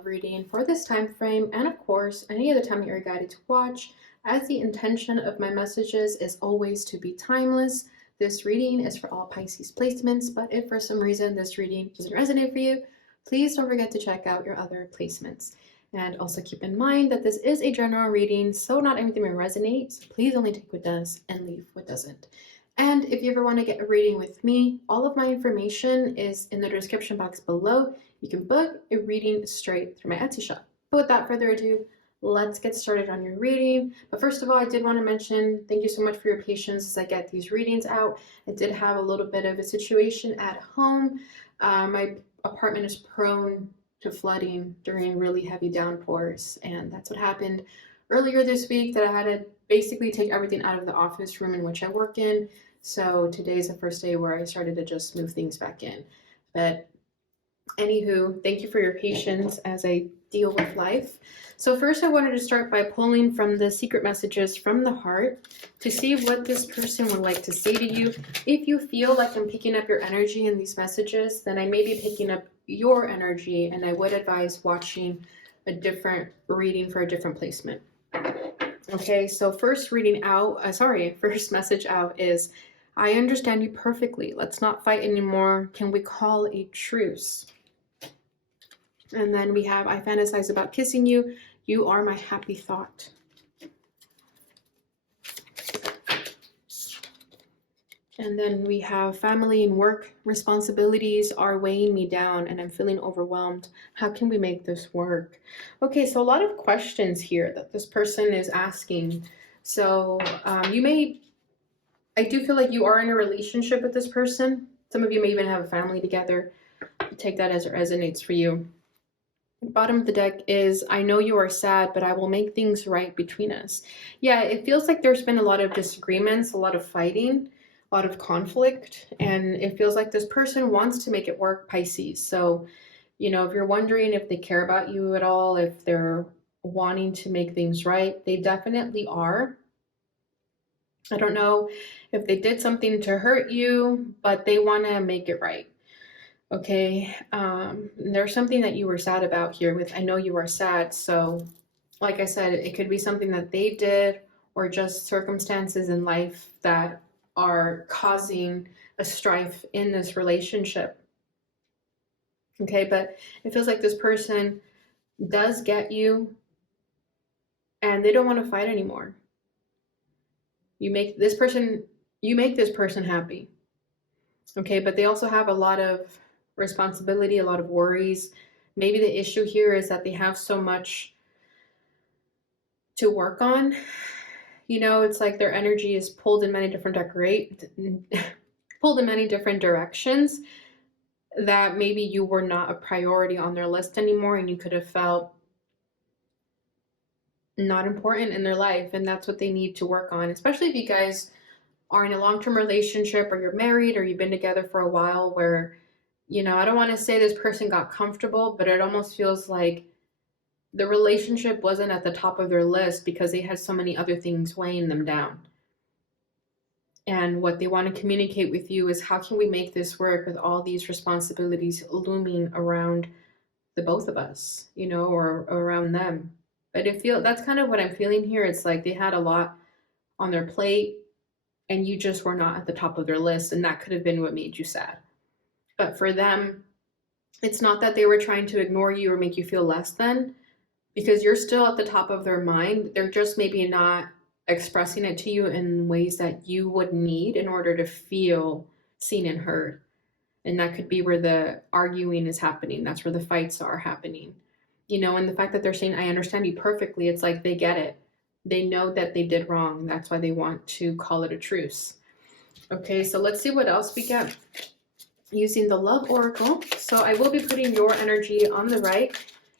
love reading for this time frame, and of course, any other time that you're guided to watch, as the intention of my messages is always to be timeless. This reading is for all Pisces placements, but if for some reason this reading doesn't resonate for you, please don't forget to check out your other placements. And also keep in mind that this is a general reading, so not everything will resonate. So please only take what does and leave what doesn't. And if you ever want to get a reading with me, all of my information is in the description box below. You can book a reading straight through my Etsy shop. But without further ado, let's get started on your reading. But first of all, I did want to mention thank you so much for your patience as I get these readings out. I did have a little bit of a situation at home. My apartment is prone to flooding during really heavy downpours, and that's what happened earlier this week, that I had to basically take everything out of the office room in which I work in. So today's the first day where I started to just move things back in. But anywho, thank you for your patience as I deal with life. So first I wanted to start by pulling from the secret messages from the heart to see what this person would like to say to you. If you feel like I'm picking up your energy in these messages, then I may be picking up your energy, and I would advise watching a different reading for a different placement. Okay, so first message out is, I understand you perfectly. Let's not fight anymore. Can we call a truce? And then we have, I fantasize about kissing you. You are my happy thought. And then we have, family and work responsibilities are weighing me down and I'm feeling overwhelmed. How can we make this work? Okay, so a lot of questions here that this person is asking. So I do feel like you are in a relationship with this person. Some of you may even have a family together. Take that as it resonates for you. Bottom of the deck is, I know you are sad, but I will make things right between us. Yeah, it feels like there's been a lot of disagreements, a lot of fighting, a lot of conflict, and it feels like this person wants to make it work, Pisces. So, if you're wondering if they care about you at all, if they're wanting to make things right, they definitely are. I don't know if they did something to hurt you, but they want to make it right. Okay, there's something that you were sad about here with, I know you are sad. So like I said, it could be something that they did or just circumstances in life that are causing a strife in this relationship. Okay, but it feels like this person does get you and they don't want to fight anymore. You make this person happy. Okay, but they also have a lot of responsibility, a lot of worries. Maybe the issue here is that they have so much to work on. It's like their energy is pulled in many different directions, that maybe you were not a priority on their list anymore and you could have felt not important in their life, and that's what they need to work on, especially if you guys are in a long-term relationship or you're married or you've been together for a while where, I don't want to say this person got comfortable, but it almost feels like the relationship wasn't at the top of their list because they had so many other things weighing them down. And what they want to communicate with you is, how can we make this work with all these responsibilities looming around the both of us, or around them. But that's kind of what I'm feeling here. It's like they had a lot on their plate and you just were not at the top of their list, and that could have been what made you sad. But for them, it's not that they were trying to ignore you or make you feel less than, because you're still at the top of their mind. They're just maybe not expressing it to you in ways that you would need in order to feel seen and heard. And that could be where the arguing is happening. That's where the fights are happening. And the fact that they're saying, I understand you perfectly, it's like they get it. They know that they did wrong. That's why they want to call it a truce. Okay, so let's see what else we get using the Love Oracle. So I will be putting your energy on the right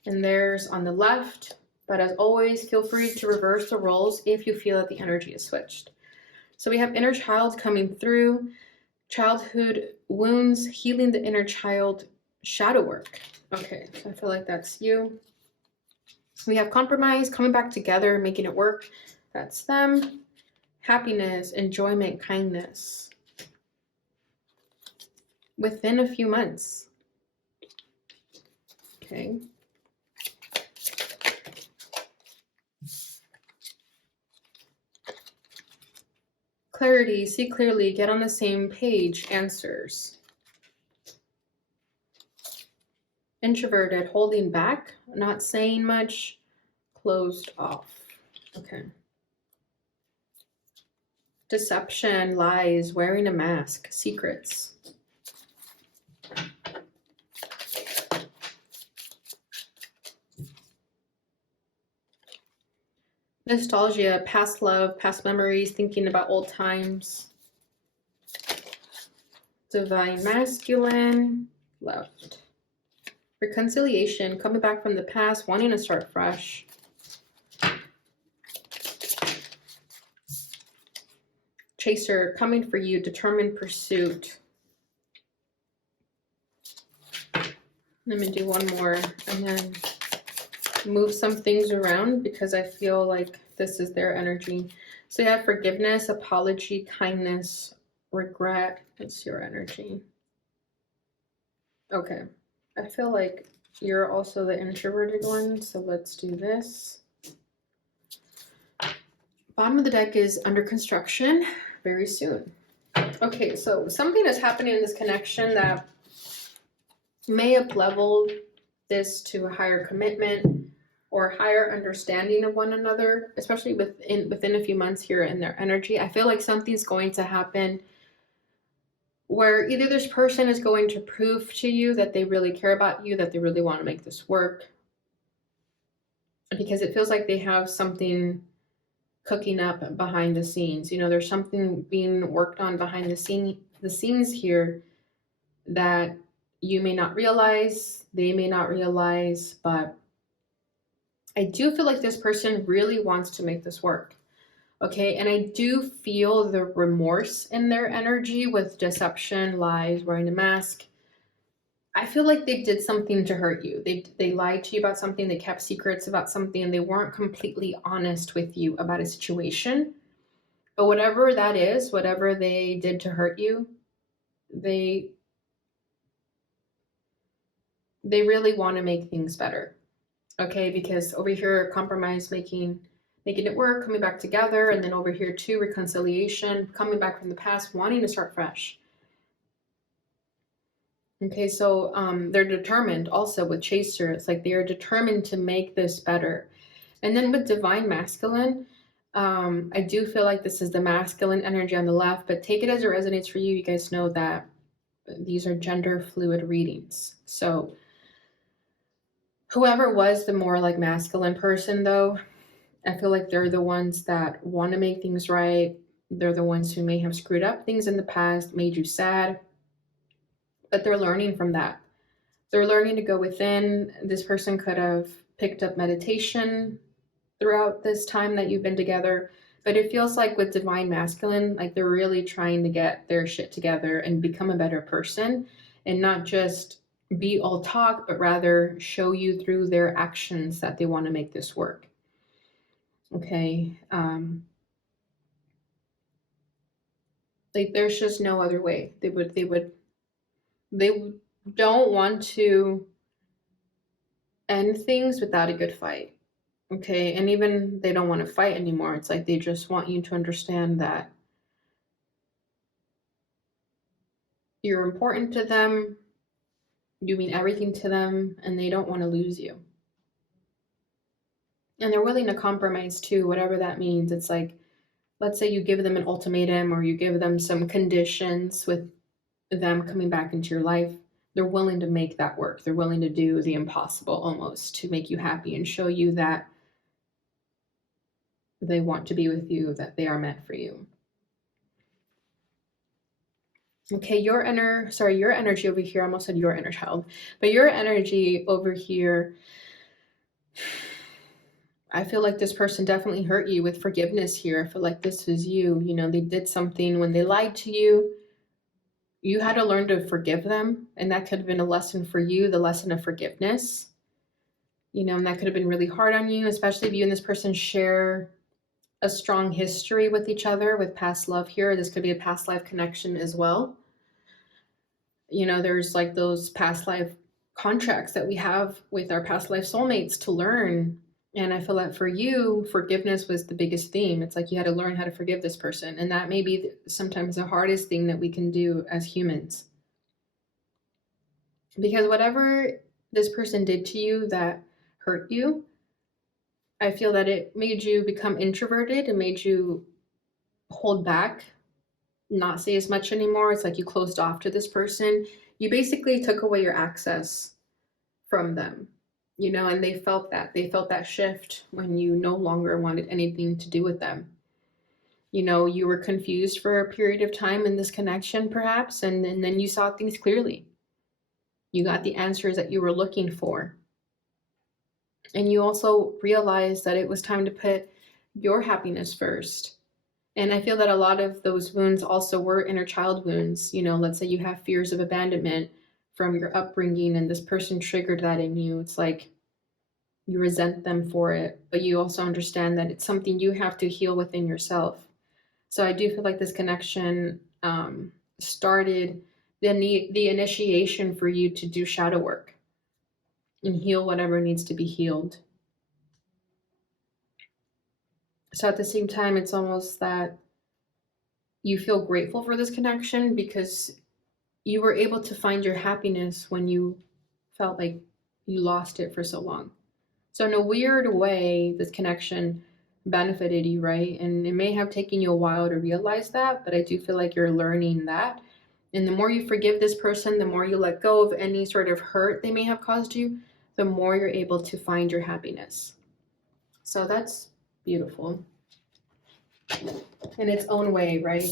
and theirs on the left. But as always, feel free to reverse the roles if you feel that the energy is switched. So we have inner child coming through, childhood wounds, healing the inner child, shadow work. Okay, so I feel like that's you. We have compromise, coming back together, making it work. That's them. Happiness, enjoyment, kindness. Within a few months. Okay. Clarity, see clearly, get on the same page, answers. Introverted, holding back, not saying much, closed off. Okay. Deception, lies, wearing a mask, secrets. Nostalgia, past love, past memories, thinking about old times. Divine masculine, left. Reconciliation, coming back from the past, wanting to start fresh. Chaser, coming for you, determined pursuit. Let me do one more and then move some things around because I feel like this is their energy. So you have forgiveness, apology, kindness, regret. It's your energy. Okay. I feel like you're also the introverted one, so let's do this. Bottom of the deck is under construction very soon. Okay, so something is happening in this connection that may have leveled this to a higher commitment or higher understanding of one another, especially within a few months here in their energy. I feel like something's going to happen where either this person is going to prove to you that they really care about you, that they really want to make this work, because it feels like they have something cooking up behind the scenes. You know, there's something being worked on behind the scenes here that you may not realize, they may not realize, but I do feel like this person really wants to make this work. Okay, and I do feel the remorse in their energy with deception, lies, wearing a mask. I feel like they did something to hurt you. They lied to you about something, they kept secrets about something, and they weren't completely honest with you about a situation. But whatever that is, whatever they did to hurt you, they really want to make things better. Okay, because over here, compromise, making it work, coming back together, and then over here too, reconciliation, coming back from the past, wanting to start fresh. Okay, so they're determined also with Chaser. It's like they are determined to make this better. And then with Divine Masculine, I do feel like this is the masculine energy on the left, but take it as it resonates for you. You guys know that these are gender fluid readings. So whoever was the more like masculine person though, I feel like they're the ones that want to make things right. They're the ones who may have screwed up things in the past, made you sad, but they're learning from that. They're learning to go within. This person could have picked up meditation throughout this time that you've been together, but it feels like with Divine Masculine, like they're really trying to get their shit together and become a better person and not just be all talk, but rather show you through their actions that they want to make this work. Okay. Like there's just no other way. They don't want to end things without a good fight. Okay, and even they don't want to fight anymore. It's like they just want you to understand that you're important to them, you mean everything to them, and they don't want to lose you. And they're willing to compromise too, whatever that means. It's like, let's say you give them an ultimatum or you give them some conditions with them coming back into your life. They're willing to make that work. They're willing to do the impossible almost to make you happy and show you that they want to be with you, that they are meant for you. Okay, your energy over here, I almost said your inner child, but your energy over here, I feel like this person definitely hurt you with forgiveness here. I feel like this is you. You know, they did something when they lied to you. You had to learn to forgive them, and that could have been a lesson for you, the lesson of forgiveness. You know, and that could have been really hard on you, especially if you and this person share a strong history with each other, with past love here. This could be a past life connection as well. You know, there's like those past life contracts that we have with our past life soulmates to learn And I feel that for you, forgiveness was the biggest theme. It's like you had to learn how to forgive this person. And that may be sometimes the hardest thing that we can do as humans. Because whatever this person did to you that hurt you, I feel that it made you become introverted. It made you hold back, not say as much anymore. It's like you closed off to this person. You basically took away your access from them, and they felt that. They felt that shift when you no longer wanted anything to do with them. You were confused for a period of time in this connection, perhaps, and then you saw things clearly. You got the answers that you were looking for. And you also realized that it was time to put your happiness first. And I feel that a lot of those wounds also were inner child wounds. Let's say you have fears of abandonment from your upbringing and this person triggered that in you. It's like you resent them for it, but you also understand that it's something you have to heal within yourself. So I do feel like this connection started the initiation for you to do shadow work and heal whatever needs to be healed. So at the same time, it's almost that you feel grateful for this connection because you were able to find your happiness when you felt like you lost it for so long. So in a weird way, this connection benefited you, right? And it may have taken you a while to realize that, but I do feel like you're learning that. And the more you forgive this person, the more you let go of any sort of hurt they may have caused you, the more you're able to find your happiness. So that's beautiful in its own way, right?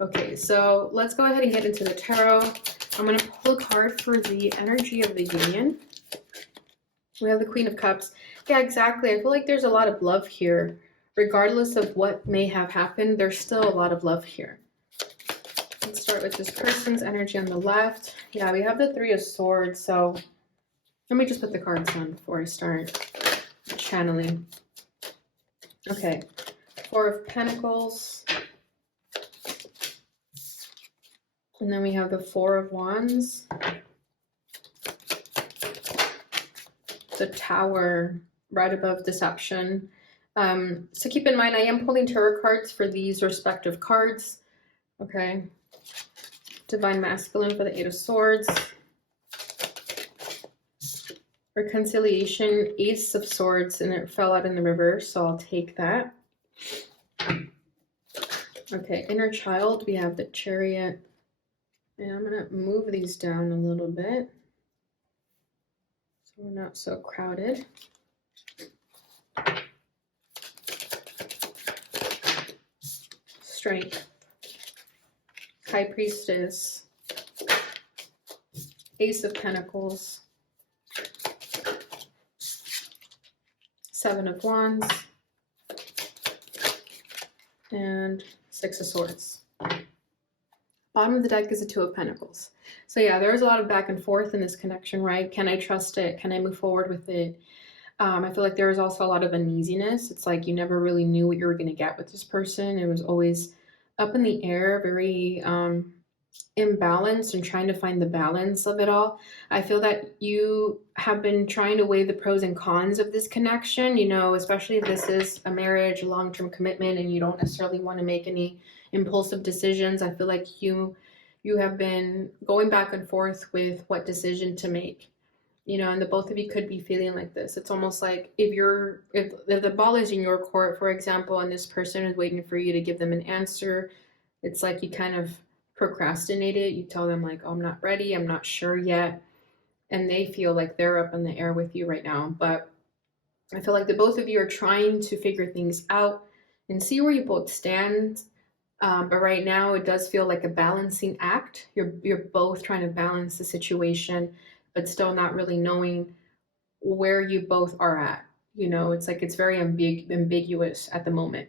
Okay, so let's go ahead and get into the tarot. I'm going to pull a card for the energy of the union. We have the Queen of Cups. Yeah, exactly. I feel like there's a lot of love here. Regardless of what may have happened, there's still a lot of love here. Let's start with this person's energy on the left. Yeah, we have the Three of Swords. So let me just put the cards on before I start channeling. Okay, Four of Pentacles. And then we have the Four of Wands. The Tower right above Deception. So keep in mind, I am pulling tarot cards for these respective cards. Okay. Divine Masculine for the Eight of Swords. Reconciliation, Ace of Swords, and it fell out in the reverse, so I'll take that. Okay, Inner Child, we have the Chariot. And I'm going to move these down a little bit so we're not so crowded. Strength. High Priestess. Ace of Pentacles. Seven of Wands. And Six of Swords. Bottom of the deck is a Two of Pentacles. So yeah, there's a lot of back and forth in this connection, right? Can I trust it? Can I move forward with it? I feel like there was also a lot of uneasiness. It's like you never really knew what you were going to get with this person. It was always up in the air, very imbalanced, and trying to find the balance of it all. I feel that you have been trying to weigh the pros and cons of this connection, especially if this is a marriage, a long-term commitment, and you don't necessarily want to make any impulsive decisions. I feel like you have been going back and forth with what decision to make, and the both of you could be feeling like this. It's almost like if the ball is in your court, for example, and this person is waiting for you to give them an answer, it's like you kind of procrastinate it. You tell them like, oh, I'm not ready, I'm not sure yet, and they feel like they're up in the air with you right now. But I feel like the both of you are trying to figure things out and see where you both stand. But right now it does feel like a balancing act. You're both trying to balance the situation, but still not really knowing where you both are at. It's like it's very ambiguous at the moment.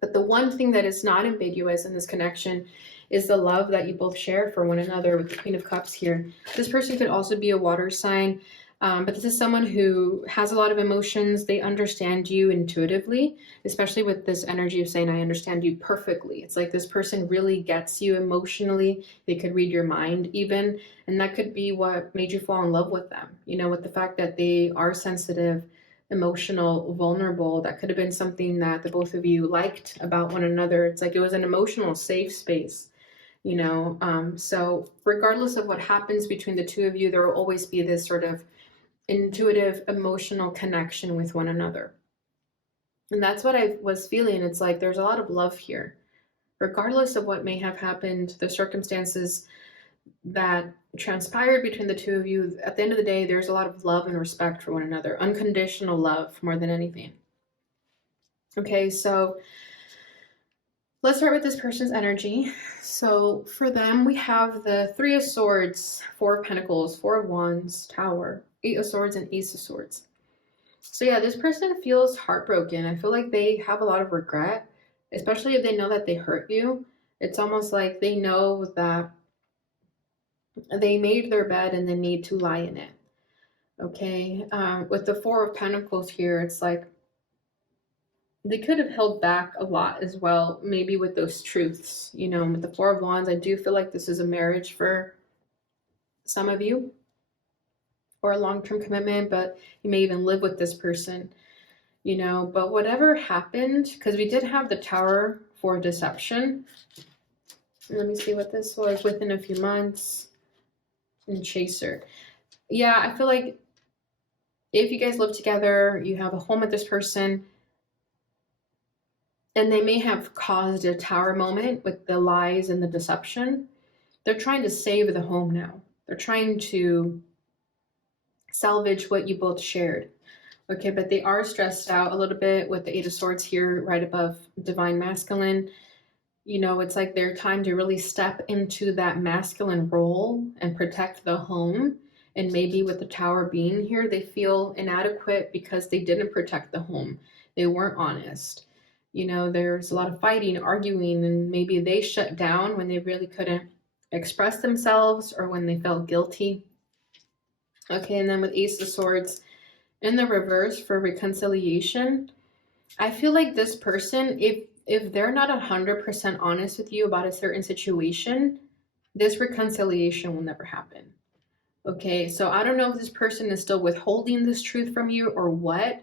But the one thing that is not ambiguous in this connection is the love that you both share for one another with the Queen of Cups here. This person could also be a water sign. But this is someone who has a lot of emotions. They understand you intuitively, especially with this energy of saying, I understand you perfectly. It's like this person really gets you emotionally. They could read your mind even. And that could be what made you fall in love with them, with the fact that they are sensitive, emotional, vulnerable. That could have been something that the both of you liked about one another. It's like it was an emotional safe space. So regardless of what happens between the two of you, there will always be this sort of intuitive emotional connection with one another. And that's what I was feeling. It's like there's a lot of love here. Regardless of what may have happened, the circumstances that transpired between the two of you, at the end of the day, there's a lot of love and respect for one another. Unconditional love more than anything. Okay, so let's start with this person's energy. So for them, we have the Three of Swords, Four of Pentacles, Four of Wands, Tower, Eight of Swords, and Ace of Swords. So yeah, this person feels heartbroken. I feel like they have a lot of regret, especially if they know that they hurt you. It's almost like they know that they made their bed and they need to lie in it. Okay, with the Four of Pentacles here, it's like they could have held back a lot as well, maybe with those truths. With the Four of Wands, I do feel like this is a marriage for some of you, or a long-term commitment, but you may even live with this person, but whatever happened, because we did have the Tower for deception. Let me see what this was, within a few months, and Chaser. Yeah, I feel like if you guys live together, you have a home with this person, and they may have caused a Tower moment with the lies and the deception. They're trying to save the home now. They're trying to salvage what you both shared. Okay, but they are stressed out a little bit with the Eight of Swords here, right above Divine Masculine. It's like their time to really step into that masculine role and protect the home. And maybe with the Tower being here, they feel inadequate because they didn't protect the home. They weren't honest. There's a lot of fighting, arguing, and maybe they shut down when they really couldn't express themselves or when they felt guilty. Okay, and then with Ace of Swords in the reverse for reconciliation, I feel like this person, if they're not 100% honest with you about a certain situation, this reconciliation will never happen. Okay, so I don't know if this person is still withholding this truth from you or what,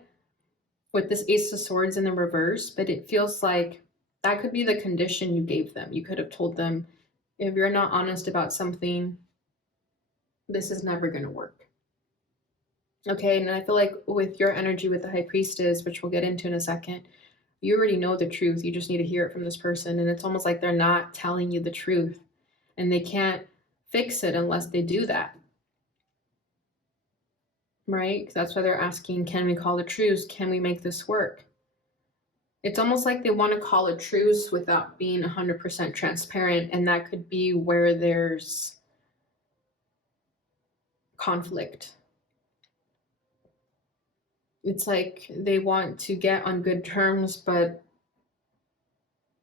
with this Ace of Swords in the reverse, but it feels like that could be the condition you gave them. You could have told them, if you're not honest about something, this is never going to work. Okay, and I feel like with your energy with the High Priestess, which we'll get into in a second, you already know the truth. You just need to hear it from this person. And it's almost like they're not telling you the truth. And they can't fix it unless they do that. Right? That's why they're asking, can we call a truce? Can we make this work? It's almost like they want to call a truce without being 100% transparent. And that could be where there's conflict. It's like they want to get on good terms, but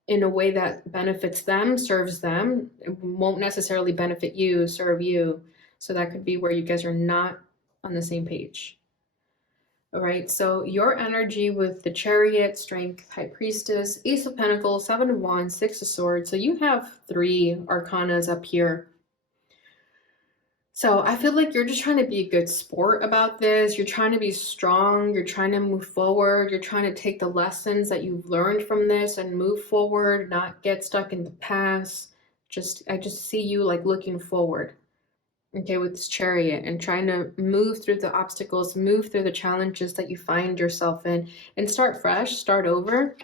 in a way that benefits them, serves them. It won't necessarily benefit you, serve you. So that could be where you guys are not on the same page. All right, so your energy with the Chariot, Strength, High Priestess, Ace of Pentacles, Seven of Wands, Six of Swords. So you have 3 arcanas up here. So I feel like you're just trying to be a good sport about this. You're trying to be strong. You're trying to move forward. You're trying to take the lessons that you've learned from this and move forward, not get stuck in the past. I just see you like looking forward, okay, with this Chariot, and trying to move through the obstacles, move through the challenges that you find yourself in, and start fresh, start over.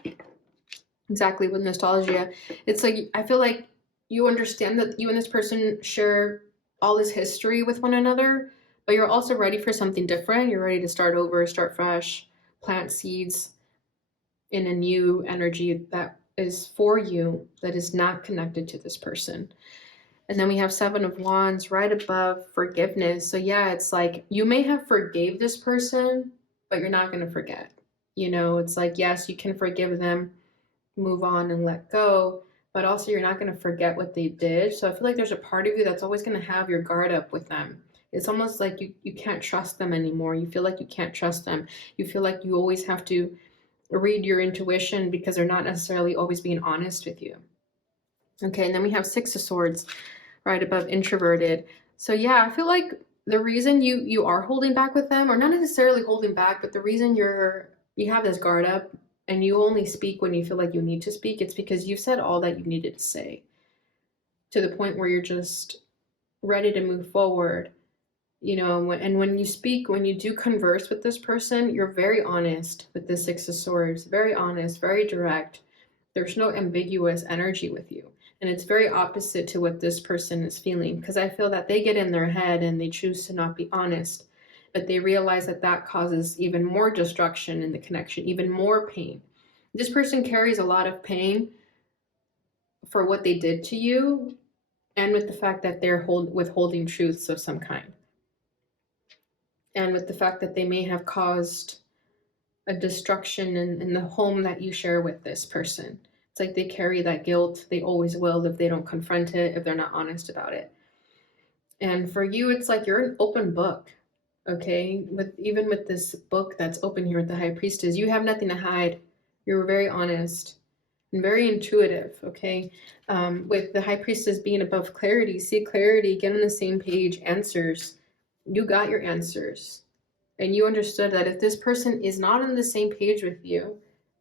Exactly, with nostalgia. It's like, I feel like you understand that you and this person share all this history with one another, but you're also ready for something different. You're ready to start over, start fresh, plant seeds in a new energy that is for you, that is not connected to this person. And then we have Seven of Wands right above forgiveness. So yeah, it's like you may have forgave this person, but you're not going to forget. It's like, yes, you can forgive them, move on and let go, but also you're not going to forget what they did. So I feel like there's a part of you that's always going to have your guard up with them. It's almost like you can't trust them anymore. You feel like you can't trust them. You feel like you always have to read your intuition because they're not necessarily always being honest with you. Okay, and then we have Six of Swords right above introverted. So yeah, I feel like the reason you are holding back with them, or not necessarily holding back, but the reason you have this guard up and you only speak when you feel like you need to speak, it's because you've said all that you needed to say to the point where you're just ready to move forward. You know, and when you speak, when you do converse with this person, you're very honest with the Six of Swords, very honest, very direct. There's no ambiguous energy with you. And it's very opposite to what this person is feeling, because I feel that they get in their head and they choose to not be honest, but they realize that that causes even more destruction in the connection, even more pain. This person carries a lot of pain for what they did to you, and with the fact that they're withholding truths of some kind, and with the fact that they may have caused a destruction in the home that you share with this person. It's like they carry that guilt. They always will if they don't confront it, if they're not honest about it. And for you, it's like you're an open book, okay? Even with this book that's open here with the High Priestess, you have nothing to hide. You're very honest and very intuitive, okay? With the High Priestess being above clarity, see clarity, get on the same page, answers. You got your answers. And you understood that if this person is not on the same page with you,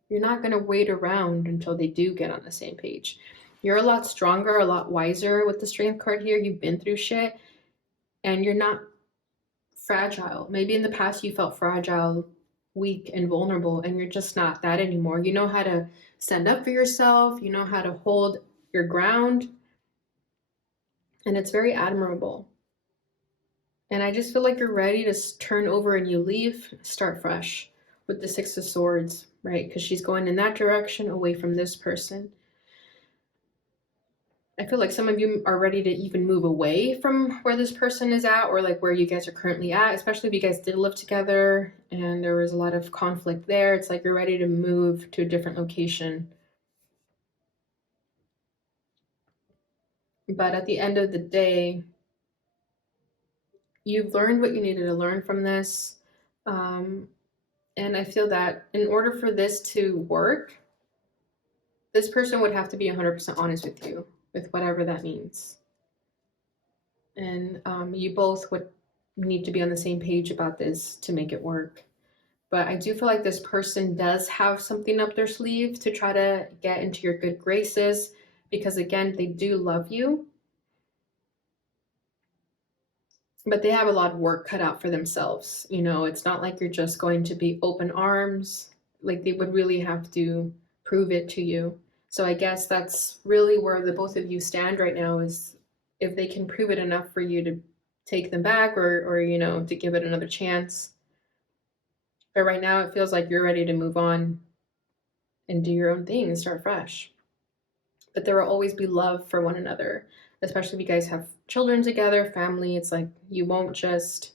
you're not going to wait around until they do get on the same page. You're a lot stronger, a lot wiser with the Strength card here. You've been through shit and you're not fragile. Maybe in the past you felt fragile, weak, and vulnerable, and you're just not that anymore. You know how to stand up for yourself. You know how to hold your ground. And it's very admirable. And I just feel like you're ready to turn over and you leave, start fresh with the Six of Swords, right? Because she's going in that direction away from this person. I feel like some of you are ready to even move away from where this person is at, or like where you guys are currently at, especially if you guys did live together and there was a lot of conflict there. It's like you're ready to move to a different location. But at the end of the day, you've learned what you needed to learn from this. And I feel that in order for this to work, this person would have to be 100% honest with you, with whatever that means. And you both would need to be on the same page about this to make it work. But I do feel like this person does have something up their sleeve to try to get into your good graces, because again, they do love you. But they have a lot of work cut out for themselves. You know, it's not like you're just going to be open arms. Like they would really have to prove it to you. So I guess that's really where the both of you stand right now, is if they can prove it enough for you to take them back, or you know, to give it another chance. But right now it feels like you're ready to move on and do your own thing and start fresh. But there will always be love for one another, especially if you guys have children together, family. It's like you won't just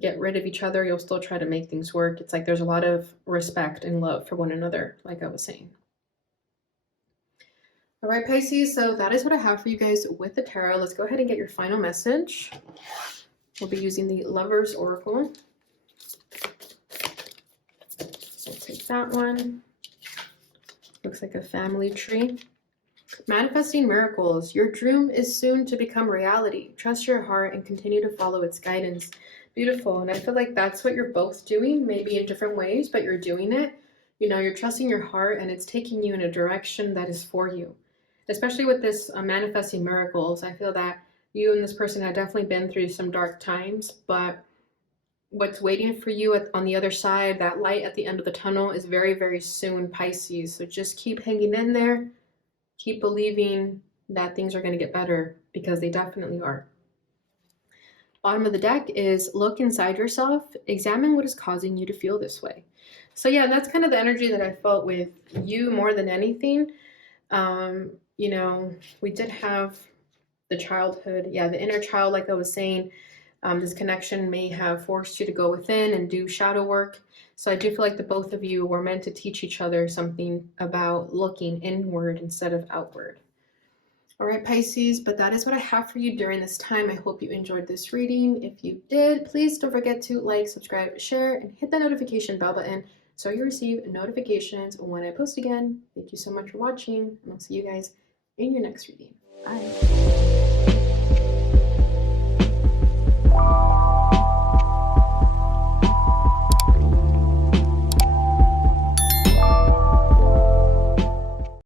get rid of each other. You'll still try to make things work. It's like there's a lot of respect and love for one another, like I was saying. All right, Pisces, so that is what I have for you guys with the tarot. Let's go ahead and get your final message. We'll be using the Lover's Oracle. We'll take that one. Looks like a family tree. Manifesting miracles. Your dream is soon to become reality. Trust your heart and continue to follow its guidance. Beautiful. And I feel like that's what you're both doing, maybe in different ways, but you're doing it. You know, you're trusting your heart and it's taking you in a direction that is for you. Especially with this manifesting miracles, I feel that you and this person have definitely been through some dark times, but what's waiting for you on the other side, that light at the end of the tunnel, is very, very soon, Pisces. So just keep hanging in there. Keep believing that things are going to get better, because they definitely are. Bottom of the deck is look inside yourself. Examine what is causing you to feel this way. So yeah, that's kind of the energy that I felt with you more than anything. You know, we did have the childhood. Yeah, the inner child, like I was saying, this connection may have forced you to go within and do shadow work. So I do feel like the both of you were meant to teach each other something about looking inward instead of outward. All right, Pisces, but that is what I have for you during this time. I hope you enjoyed this reading. If you did, please don't forget to like, subscribe, share, and hit the notification bell button so you receive notifications when I post again. Thank you so much for watching, and I'll see you guys in your next reading. Bye.